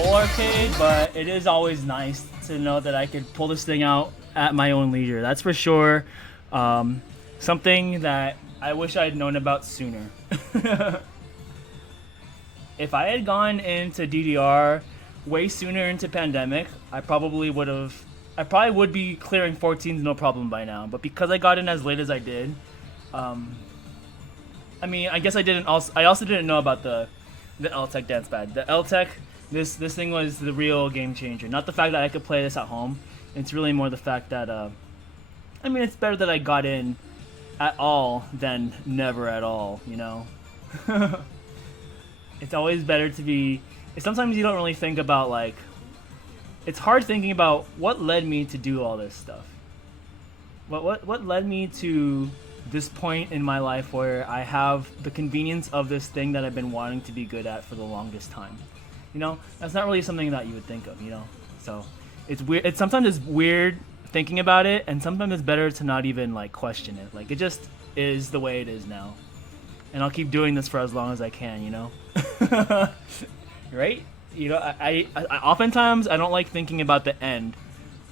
whole arcade, but it is always nice to know that I could pull this thing out at my own leisure. That's for sure. Something that I wish I had known about sooner. If I had gone into DDR way sooner into pandemic, I probably would have. I probably would be clearing 14s no problem by now. But because I got in as late as I did, I mean, I guess I didn't. I also didn't know about the LTech dance pad. The LTech, this thing was the real game changer. Not the fact that I could play this at home. It's really more the fact that I mean, it's better that I got in at all than never at all. You know. It's always better to be. Sometimes you don't really think about like. It's hard thinking about what led me to do all this stuff. What led me to this point in my life where I have the convenience of this thing that I've been wanting to be good at for the longest time. You know, that's not really something that you would think of. You know, so it's weird. It's sometimes it's weird thinking about it, and sometimes it's better to not even like question it. Like it just is the way it is now, and I'll keep doing this for as long as I can. You know, right? You know, I oftentimes I don't like thinking about the end.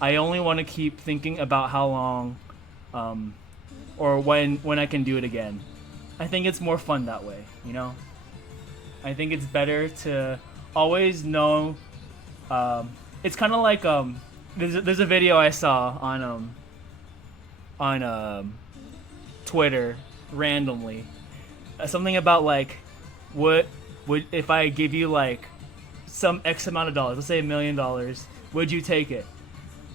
I only want to keep thinking about how long, or when I can do it again. I think it's more fun that way, you know. I think it's better to always know. It's kind of like there's a video I saw on Twitter randomly, something about like what would if I give you like some X amount of dollars, let's say $1 million, would you take it?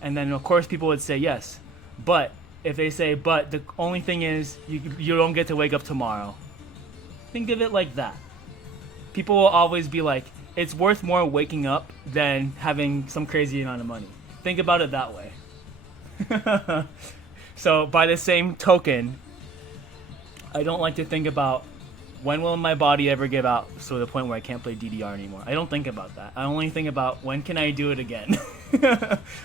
And then of course people would say yes, but if they say but the only thing is you don't get to wake up tomorrow, think of it like that. People will always be like, it's worth more waking up than having some crazy amount of money. Think about it that way. So by the same token, I don't like to think about when will my body ever give out to the point where I can't play DDR anymore? I don't think about that. I only think about when can I do it again?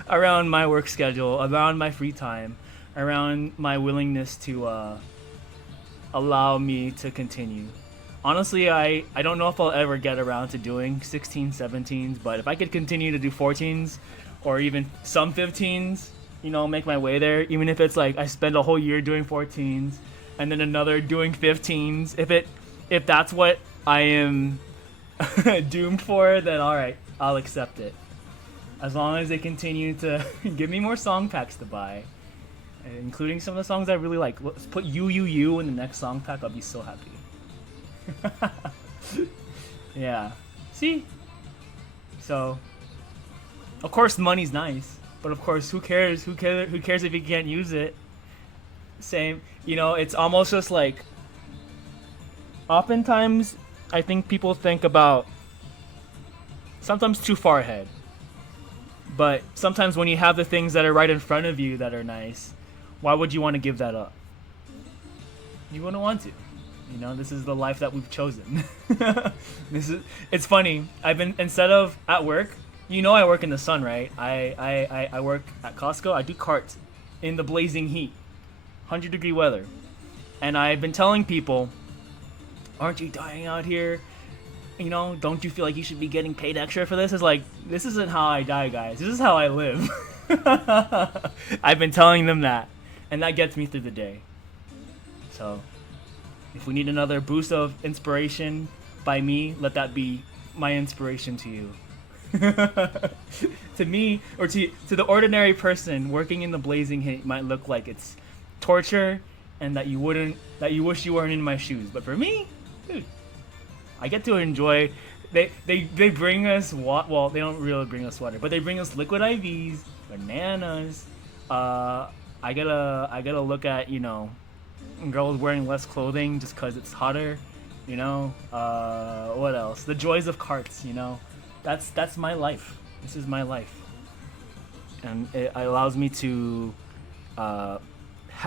Around my work schedule, around my free time, around my willingness to allow me to continue. Honestly, I don't know if I'll ever get around to doing 16s, 17s, but if I could continue to do 14s or even some 15s, you know, make my way there, even if it's like I spend a whole year doing 14s and then another doing 15s, if that's what I am doomed for, then alright, I'll accept it. As long as they continue to give me more song packs to buy, including some of the songs I really like. Let's put You in the next song pack, I'll be so happy. Yeah. See? So, of course money's nice, but of course who cares? Who cares if you can't use it? Same, you know, it's almost just like oftentimes, I think people think about sometimes too far ahead. But sometimes when you have the things that are right in front of you that are nice, why would you want to give that up? You wouldn't want to. You know, this is the life that we've chosen. It's funny. I've been, instead of at work, you know I work in the sun, right? I work at Costco. I do carts in the blazing heat, 100-degree weather. And I've been telling people, aren't you dying out here? You know, don't you feel like you should be getting paid extra for this? It's like, this isn't how I die, guys. This is how I live. I've been telling them that. And that gets me through the day. So, if we need another boost of inspiration by me, let that be my inspiration to you. To me, or to the ordinary person, working in the blazing heat might look like it's torture and that you wish you weren't in my shoes. But for me, dude, I get to enjoy. They bring us well, they don't really bring us water, but they bring us liquid IVs, bananas. I gotta look at, you know, girls wearing less clothing just cause it's hotter. You know, what else? The joys of carts. You know, that's my life. This is my life, and it allows me to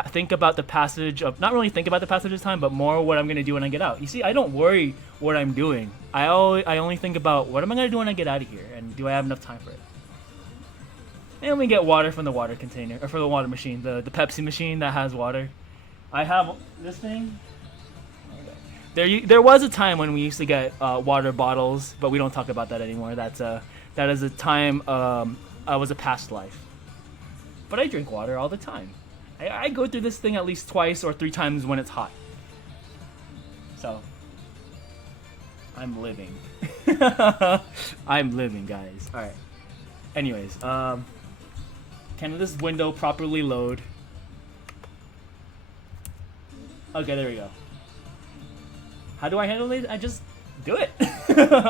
think about the passage of, not really think about the passage of time, but more what I'm gonna do when I get out. You see, I don't worry what I'm doing. I only think about what am I gonna do when I get out of here, and do I have enough time for it? And we get water from the water container, or from the water machine, the Pepsi machine that has water. I have this thing. There was a time when we used to get water bottles, but we don't talk about that anymore. That's that is a time I was a past life. But I drink water all the time. I go through this thing at least twice or 3 times when it's hot. So I'm living. I'm living, guys. All right. Anyways, can this window properly load? Okay, there we go. How do I handle it? I just do it.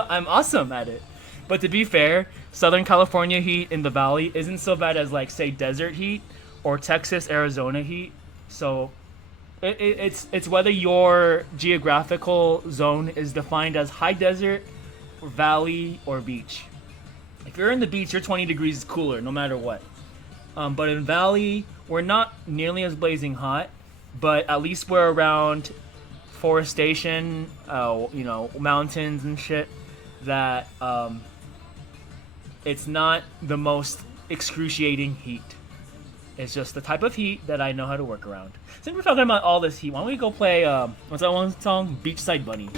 I'm awesome at it. But to be fair, Southern California heat in the valley isn't so bad as like say desert heat or Texas, Arizona heat. So it's whether your geographical zone is defined as high desert, or valley, or beach. If you're in the beach, you're 20 degrees cooler no matter what. But in valley, we're not nearly as blazing hot, but at least we're around forestation, mountains and shit. That it's not the most excruciating heat. It's just the type of heat that I know how to work around. Since we're talking about all this heat, why don't we go play what's that one song? Beachside Bunny.